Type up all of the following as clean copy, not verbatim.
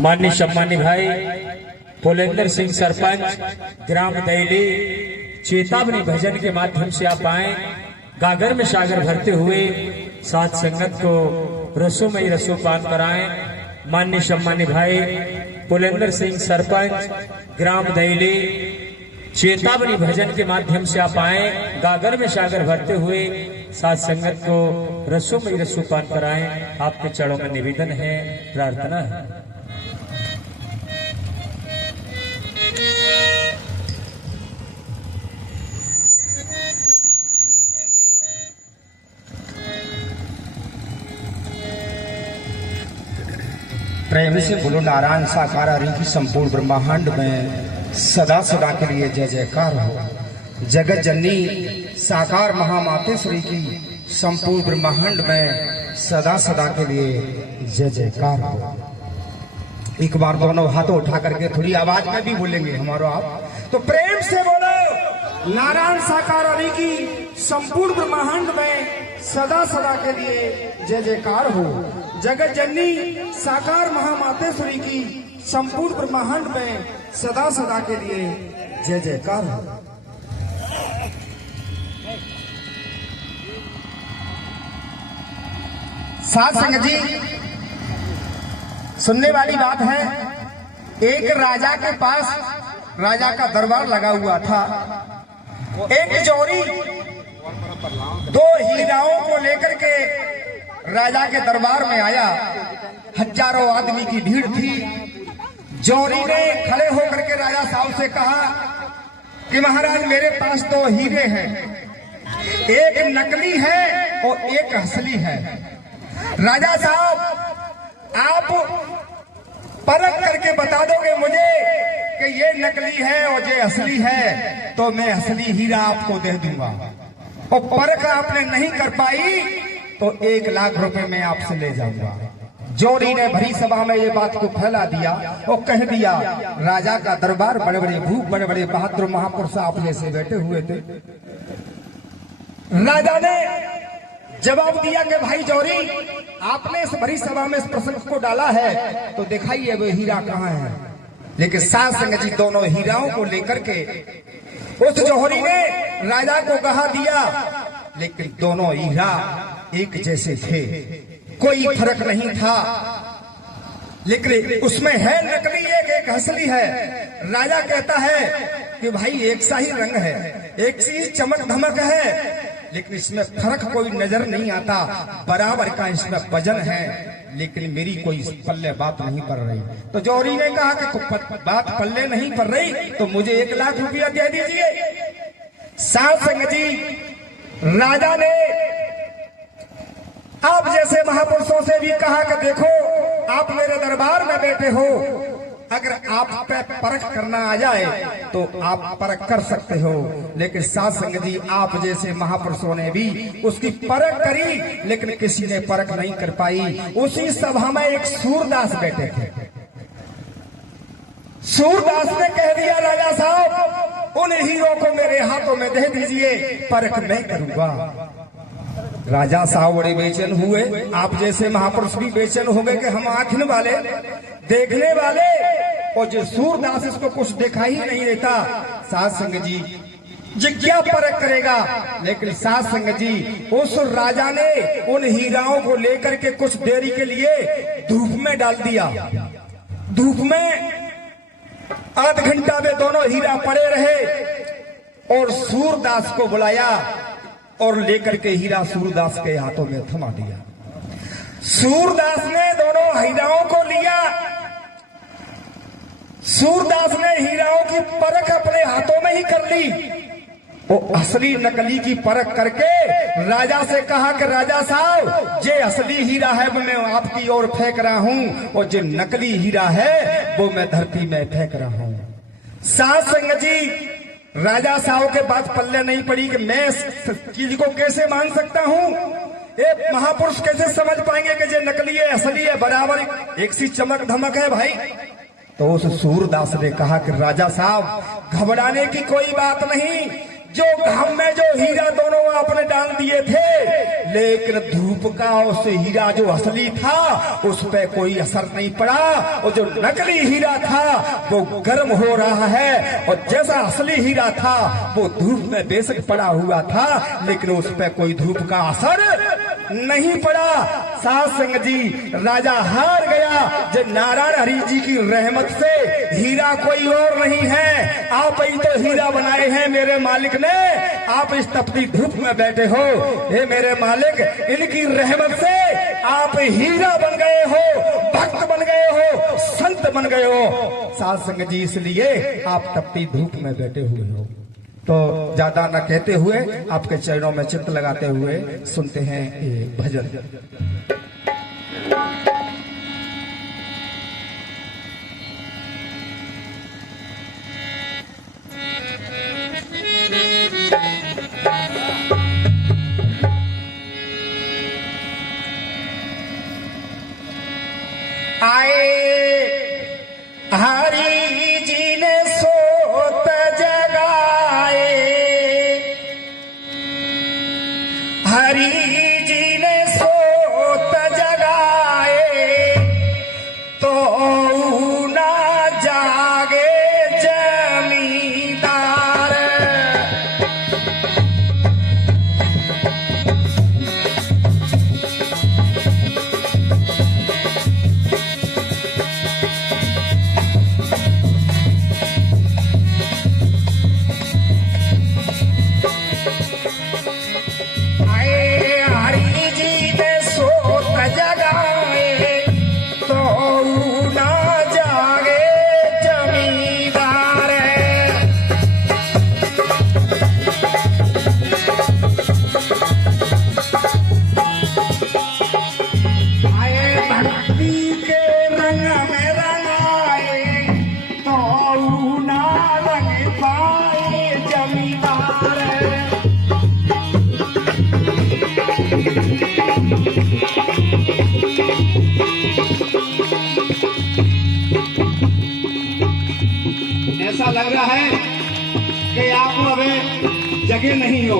माननीय सम्मानी भाई पुलेंद्र सिंह सरपंच ग्राम दैली चेतावनी भजन के माध्यम से आप आए, गागर में सागर भरते हुए साथ संगत को रसों में रसोपान कराएं। माननीय सम्मानी भाई पुलेंद्र सिंह सरपंच ग्राम दैली चेतावनी भजन के माध्यम से आप आए, गागर में सागर भरते हुए साथ संगत को रसों में रसोपान कराएं। आपके चरणों में निवेदन है, प्रार्थना है। प्रेम से बोलो नारायण साकार हरि की संपूर्ण ब्रह्मांड में सदा सदा के लिए जय जयकार हो। जगत जननी साकार महामातेश्वरी की संपूर्ण ब्रह्मांड में सदा सदा के लिए जय जयकार हो। एक बार दोनों हाथों उठा करके थोड़ी आवाज में भी बोलेंगे हमारो आप, तो प्रेम से बोलो नारायण साकार हरि की संपूर्ण ब्रह्मांड में सदा सदा के लिए जय जयकार हो। जगत जननी साकार महामातेश्वरी की संपूर्ण ब्रह्मांड में सदा सदा के लिए जय जयकार हो। साथ संगत जी, सुनने वाली बात है, एक राजा के पास राजा का दरबार लगा हुआ था। एक जोरी दो हीराओं को लेकर के राजा के दरबार में आया। हजारों आदमी की भीड़ थी। जोरी ने खड़े होकर के राजा साहब से कहा कि महाराज मेरे पास दो हीरे हैं, एक नकली है और एक असली है। राजा साहब आप परख करके बता दोगे मुझे कि ये नकली है और ये असली है, तो मैं असली हीरा आपको दे दूंगा। और परख आपने नहीं कर पाई तो 1 लाख रुपए मैं आपसे ले जाऊंगा। जोरी ने भरी सभा में ये बात को फैला दिया और कह दिया, राजा का दरबार बड़े बड़े भूख बड़े बड़े बहादुर महापुरुष आप जैसे बैठे हुए थे। राजा ने जवाब दिया कि भाई जोरी, आपने इस भरी सभा में इस प्रसंग को डाला है तो दिखाइए वो हीरा कहाँ है। लेकिन साथ संगत जी दोनों हीराओं को लेकर के उस जोहरी ने राजा को कहा दिया, लेकिन दोनों हीरा एक जैसे थे, कोई फर्क नहीं था। लेकिन उसमें है नकली एक असली है। राजा कहता है कि भाई एक सा ही रंग है, एक सी चमक धमक है, लेकिन इसमें फर्क कोई नजर नहीं आता। बराबर का इसमें वजन है, लेकिन मेरी कोई पल्ले बात नहीं पड़ रही। तो जोरी ने कहा कि बात पल्ले नहीं पड़ रही तो मुझे 1 लाख रुपया दे दीजिए। साथ संगत जी, राजा ने आप जैसे महापुरुषों से भी कहा कि देखो आप मेरे दरबार में बैठे हो, अगर आप पे परख करना आ जाए तो आप परख कर सकते हो। लेकिन साथ संगत जी आप जैसे महापुरुषों ने भी उसकी परख करी, लेकिन किसी ने परख नहीं कर पाई। उसी सभा में एक सूरदास बैठे थे। सूरदास ने कह दिया, राजा साहब उन हीरो को मेरे हाथों में दे दीजिए, परख मैं करूंगा। राजा साहब बड़े बेचैन हुए। आप जैसे महापुरुष भी बेचैन हो गए कि हम आंखने वाले देखने वाले, और जो सूरदास इसको कुछ देखा ही नहीं देता। साथ संगत जी क्या परख करेगा। लेकिन साथ संगत जी उस राजा ने उन हीराओं को लेकर के कुछ देरी के लिए धूप में डाल दिया। धूप में आध घंटा में दोनों हीरा पड़े रहे और सूरदास को बुलाया और लेकर के हीरा सूरदास के हाथों में थमा दिया। सूरदास ने दोनों हीराओं को लिया। सूरदास ने हीराओं की परख अपने हाथों में ही कर ली। वो असली नकली की परख करके राजा से कहा कि राजा साहब जे असली हीरा है वो मैं आपकी ओर फेंक रहा हूं, और जो नकली हीरा है वो मैं धरती में फेंक रहा हूं। साथ संगत जी राजा साहब के बात पल्ले नहीं पड़ी कि मैं इस चीज को कैसे मान सकता हूं। एक महापुरुष कैसे समझ पाएंगे कि ये नकली है असली है, बराबर एक सी चमक धमक है भाई। तो उस सूरदास ने कहा कि राजा साहब घबराने की कोई बात नहीं, जो घाम में जो हीरा दोनों अपने डाल दिए थे, लेकिन धूप का उस हीरा जो असली था उस पे कोई असर नहीं पड़ा, और जो नकली हीरा था वो गर्म हो रहा है, और जैसा असली हीरा था वो धूप में बेशक पड़ा हुआ था लेकिन उस पे कोई धूप का असर नहीं पड़ा। साध संगत जी, राजा हार गया। जब नारायण हरि जी की रहमत से हीरा कोई और नहीं है, आप ही तो हीरा बनाए हैं मेरे मालिक ने। आप इस तपती धूप में बैठे हो, हे मेरे मालिक, इनकी रहमत से आप हीरा बन गए हो, भक्त बन गए हो, संत बन गए हो। साध संगत जी, इसलिए आप तपती धूप में बैठे हुए हो। तो ज्यादा न कहते हुए आपके चरणों में चित्त लगाते हुए सुनते हैं ये भजन। आए हरि जी ने सोत जगाए, हरि जी ने सोत जगाए, तो ना जागे जमींदार। ऐसा लग रहा है कि आप अभी जगे नहीं हो।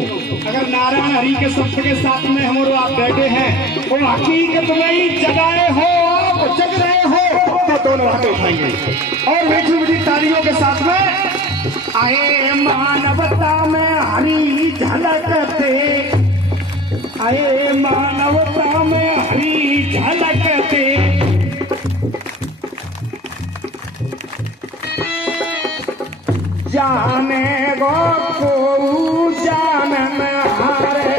अगर नारायण हरि के शब्द के साथ में हम और आप बैठे हैं, वो हकीकत में ही जगाए हो, आप जग रहे हो, तो दोनों हाथ उठाएंगे और मीठी मीठी तालियों के साथ में आए मानवता में हरि झलकते, आए मानवता में हरि झलकते, जाने गो को जान में हारे।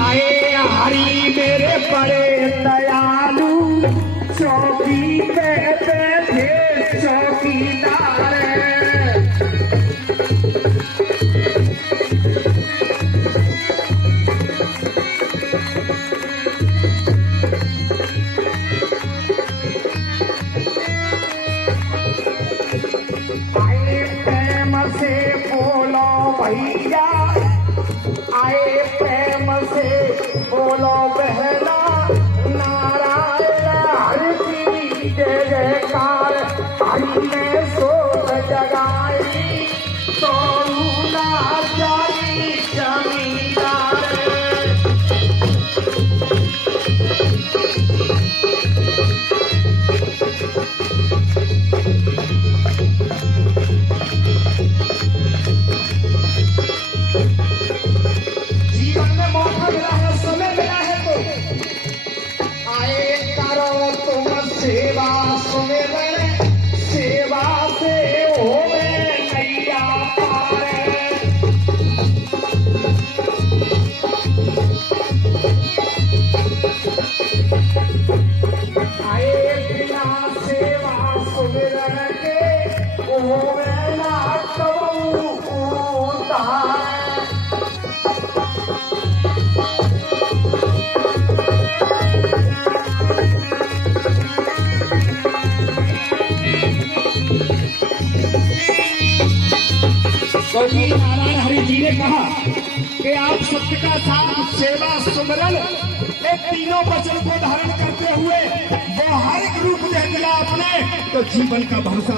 आए हरि मेरे बड़े दयालु, चौकी पे बैठे चौकीदार। भैया आए प्रेम से बोलो बहना, नारायण हरि की जय जयकार। हरि ने सोत जगाई, तो ना जाई जमींदार। सेवा सुमिरन, सेवा से होवे नैया पार। आए बिना सेवा सुमिरन के होवे ना कबहू उद्धार। क्योंकि नारायण हरि जी ने कहा कि आप सत्य का साथ सेवा सुमरन ये तीनों वचन को धारण करते हुए वो हर एक रूप दे दिया अपने, तो जीवन का भरोसा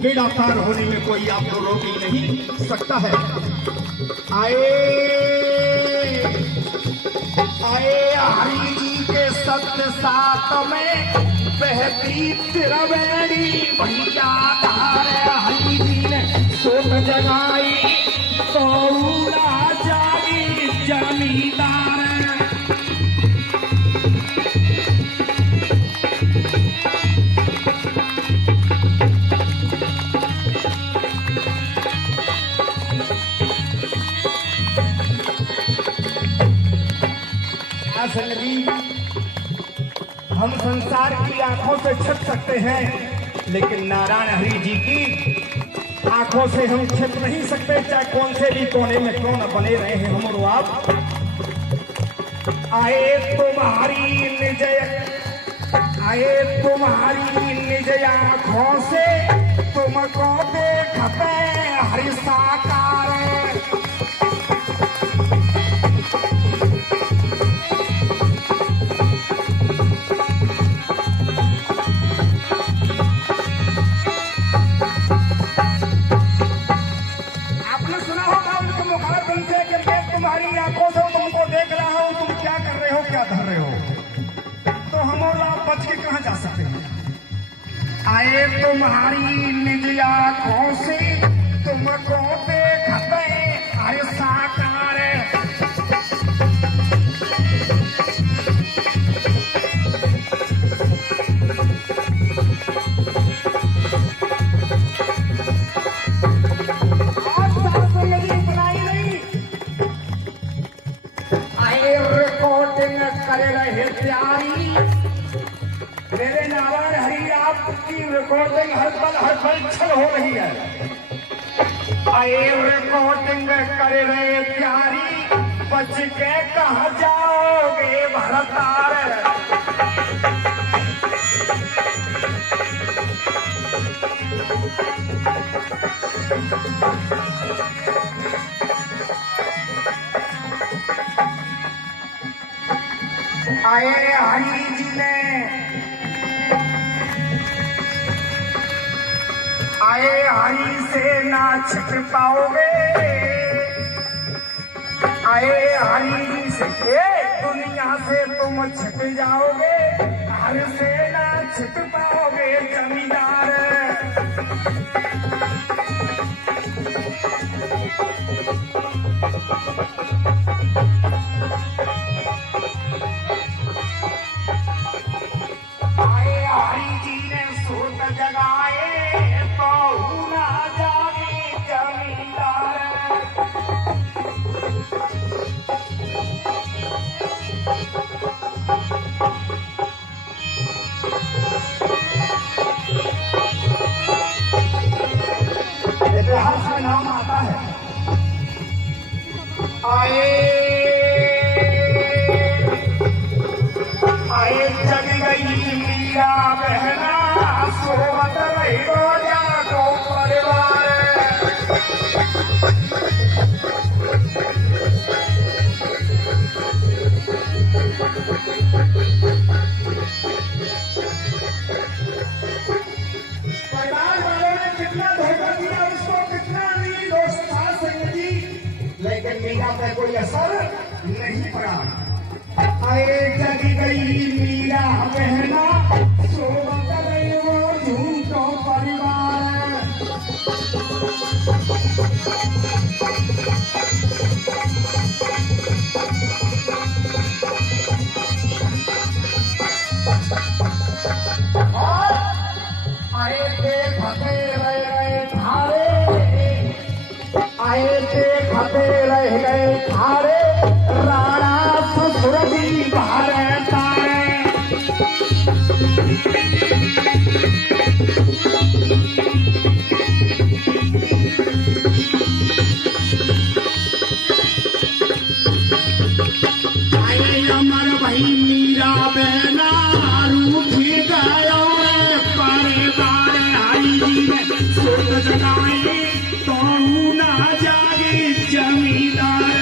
बेड़ा पार होने में कोई आपको रोक ही नहीं सकता है। आए हरि जी के सत्य साथ में बहती त्रिवेणी भैया धारे हरि जी ने सोच जगाई तो जागी जमींदार। हम संसार की आंखों से छिप सकते हैं, लेकिन नारायण हरि जी की आंखों से हम छिप नहीं सकते, चाहे कौन से भी कोने में क्यों न बने रहे हैं हम और आप। आए तुम्हारी निज आंखों से तुमको देखते हरि साकार। तुम्हारी आंखों से तुमको देख रहा हूं, तुम क्या कर रहे हो, क्या धर रहे हो, तो हम और आप बच के कहां जा सकते हैं। आए तुम्हारी निज आंखों से तुमको देखते हरि साकार। करे रहे प्यारी मेरे नारायण हरि आपकी रिकॉर्डिंग हर पल छल हो रही है। आए रिकॉर्डिंग करे रहे प्यारी बच के कहा जाओगे भरतार। आए हरि जी ने आए हरि से ना छिप पाओगे। आए हरि जी से दुनिया से तुम छिप जाओगे, हरि से ना छिप पाओगे जमींदार। इतिहास में नाम आता है। आए जग गई मीरा बहना सोवत रही रोजा को परिवार। परिवार वालों ने कितना धोखा दिया उसको, कितना नहीं दोस्त था संग जी, लेकिन मीरा पर कोई असर नहीं पड़ा। आए जग गई मीरा बहना सोवत रही वो झूठो परिवार। आए देखते रह गए थारे, आए देखते रह गए थारे, राणा ससुर भी बाहर तारे। आए अमर भाई मीरा बहना रूठी गयो परिवार। हरि जी ने सोच जगाई तो ना जागी जमींदार।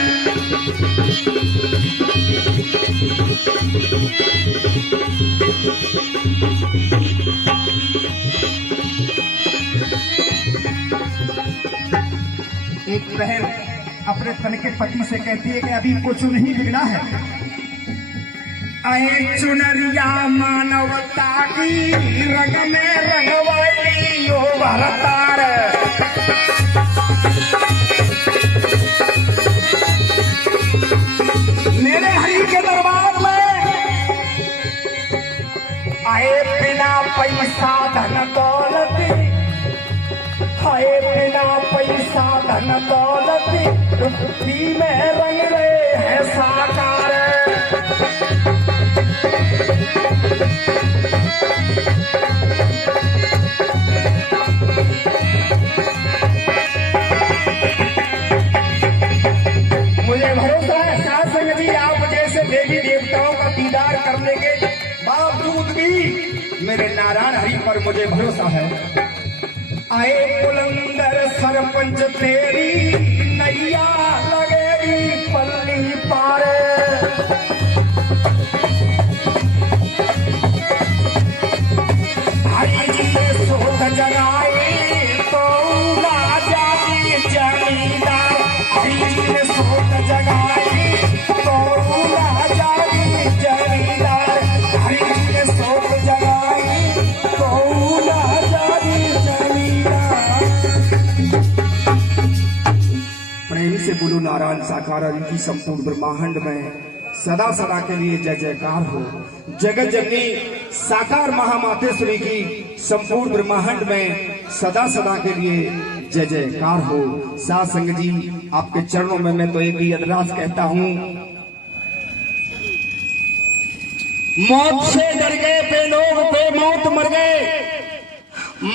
एक बहन अपने तन के पति से कहती है कि अभी कुछ नहीं बिगड़ा है। आए चुनरिया मानवता की रंग में रंगवाई ओ भरतार। मेरे हरि के दरबार में आए बिना पैसा धन दौलत, आए बिना पैसा धन दौलत, पृथ्वी में रंग रहे हैं साकार। मुझे भरोसा है साथ संग जी आप जैसे देवी देवताओं का दीदार करने के बावजूद भी मेरे नारायण हरि पर मुझे भरोसा है। आए बुलंदर सरपंच तेरी नैया लगेगी पल्ली पारे। हरि जी ने सोच जगाई तो राजा की जमींदार। हरि जी ने सोच जगाई तो राजा की जमींदार। हरि जी ने सोच जगाई तो राजा की जमींदार। प्रेम से बोलो नारायण साकार हरि की संपूर्ण ब्रह्मांड में सदा सदा के लिए जय जयकार हो। जगत जननी साकार महामातेश्वरी की संपूर्ण ब्रह्मांड में सदा सदा के लिए जय जयकार हो। साथ संग जी आपके चरणों में मैं तो एक ही अरदास कहता हूँ, मौत से डर गए बेलोग बेमौत मर गए।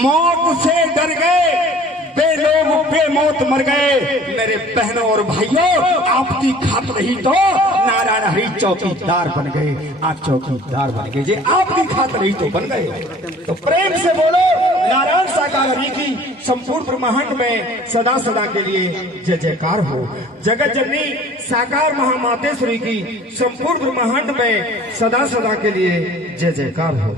मौत से डर गए बेलोग बेमौत मर गए। मेरे बहनों और भाइयों आपकी खातिर ही तो नारायण हरि चौकीदार बन गए। आप चौकीदार बन गए, जे आपकी खातिर ही तो बन गए। तो प्रेम से बोलो नारायण साकार हरि की संपूर्ण ब्रह्मांड में सदा सदा के लिए जय जयकार हो। जगत जननी साकार महामातेश्वरी की संपूर्ण ब्रह्मांड में सदा सदा के लिए जय जयकार हो।